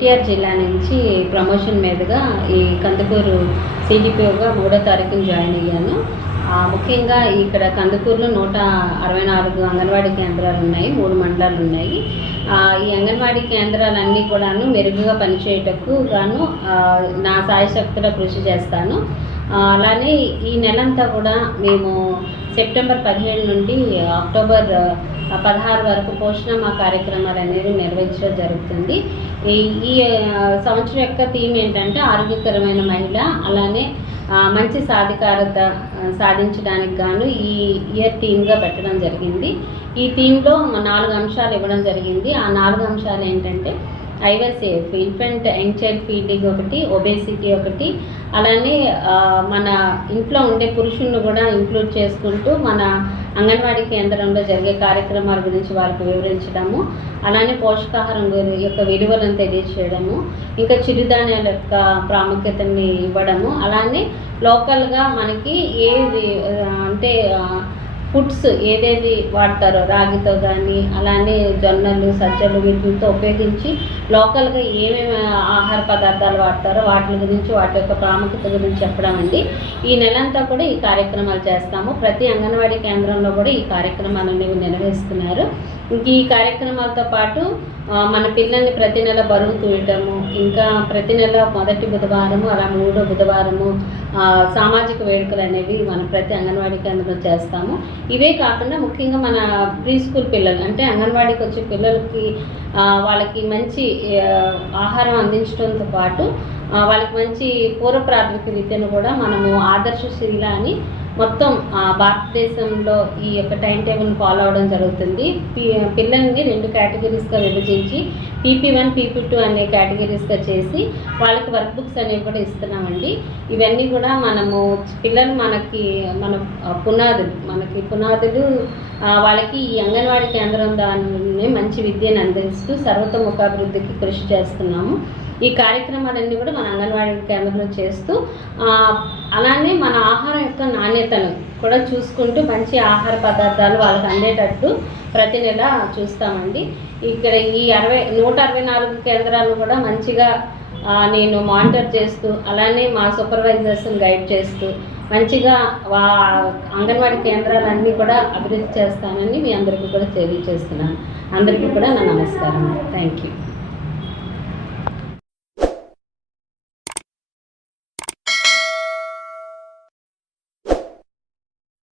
ఎన్టీఆర్ జిల్లా నుంచి ప్రమోషన్ మీదుగా ఈ కందుకూరు సిడిపిఓగా మూడో తారీఖున జాయిన్ అయ్యాను. ముఖ్యంగా ఇక్కడ కందుకూరులో నూట అరవై నాలుగు అంగన్వాడీ కేంద్రాలు ఉన్నాయి మూడు మండలాలు ఉన్నాయి. ఈ అంగన్వాడీ కేంద్రాలన్నీ కూడాను మెరుగుగా పనిచేయటకు గాను నా సాయశక్తుల కృషి చేస్తాను. అలానే ఈ నెలంతా కూడా మేము సెప్టెంబర్ పదిహేడు నుండి అక్టోబర్ పదహారు వరకు పోషణ మా కార్యక్రమాలు అనేవి నిర్వహించడం జరుగుతుంది. ఈ ఈ సంవత్సరం యొక్క థీమ్ ఏంటంటే ఆరోగ్యకరమైన మహిళ అలానే మంచి సాధికారత సాధించడానికి గాను ఈ ఇయర్ థీమ్గా పెట్టడం జరిగింది. ఈ థీమ్లో నాలుగు అంశాలు ఇవ్వడం జరిగింది. ఆ నాలుగు అంశాలు ఏంటంటే I Y C F infant young child feeding ఒకటి ఒబేసిటీ ఒకటి అలానే మన ఇంట్లో ఉండే పురుషులను కూడా ఇంక్లూడ్ చేసుకుంటూ మన అంగన్వాడీ కేంద్రంలో జరిగే కార్యక్రమాల గురించి వారికి వివరించడము అలానే పోషకాహారం యొక్క విలువలను తెలియచేయడము ఇంకా చిరుధాన్యాల యొక్క ప్రాముఖ్యతని ఇవ్వడము అలానే లోకల్గా మనకి ఏది అంటే ఫుడ్స్ ఏదేది వాడతారో రాగితో కానీ అలానే జొన్నలు సజ్జలు వీటితో ఉపయోగించి లోకల్గా ఏమేమి ఆహార పదార్థాలు వాడతారో వాటి గురించి వాటి యొక్క ప్రాముఖ్యత గురించి చెప్పడం అండి. ఈ నెలంతా కూడా ఈ కార్యక్రమాలు చేస్తాము. ప్రతి అంగన్వాడీ కేంద్రంలో కూడా ఈ కార్యక్రమాలు అనేవి నిర్వహిస్తున్నారు. ఇంక ఈ కార్యక్రమాలతో పాటు మన పిల్లల్ని ప్రతి నెల బరువు తూయటము ఇంకా ప్రతి నెల మొదటి బుధవారము అలా మూడో బుధవారము సామాజిక వేడుకలు అనేవి మనం ప్రతి అంగన్వాడీ కేంద్రంలో చేస్తాము. ఇవే కాకుండా ముఖ్యంగా మన ప్రీ స్కూల్ పిల్లలు అంటే అంగన్వాడీకి వచ్చే పిల్లలకి వాళ్ళకి మంచి ఆహారం అందించడంతో పాటు వాళ్ళకి మంచి పూర్వ ప్రాథమిక విద్యను కూడా మనము ఆదర్శశీల అని మొత్తం భారతదేశంలో ఈ యొక్క టైం టేబుల్ని ఫాలో అవడం జరుగుతుంది. పి- పిల్లల్ని రెండు కేటగిరీస్గా విభజించి పీపీ వన్ పీపీ టూ అనే కేటగిరీస్గా చేసి వాళ్ళకి వర్క్ బుక్స్ అనేవి కూడా ఇస్తున్నామండి. ఇవన్నీ కూడా మనము పిల్లలు మనకి మన పునాదులు మనకి పునాదులు వాళ్ళకి ఈ అంగన్వాడీ కేంద్రం దాని మంచి విద్యను అందిస్తూ సర్వతోముఖాభివృద్ధికి కృషి చేస్తున్నాము. ఈ కార్యక్రమాలన్నీ కూడా మన అంగన్వాడీ కేంద్రంలో చేస్తూ అలానే మన ఆహారం యొక్క నాణ్యతను కూడా చూసుకుంటూ మంచి ఆహార పదార్థాలు వాళ్ళకి అందేటట్టు ప్రతి నెల చూస్తామండి. ఇక్కడ ఈ అరవై నూట అరవై నాలుగు కేంద్రాలు కూడా మంచిగా నేను మానిటర్ చేస్తూ అలానే మా సూపర్వైజర్స్ని గైడ్ చేస్తూ మంచిగా వా అంగన్వాడీ కేంద్రాలన్నీ కూడా అభివృద్ధి చేస్తానని మీ అందరికీ కూడా తెలియజేస్తున్నాను అందరికీ కూడా నా నమస్కారం. Thank you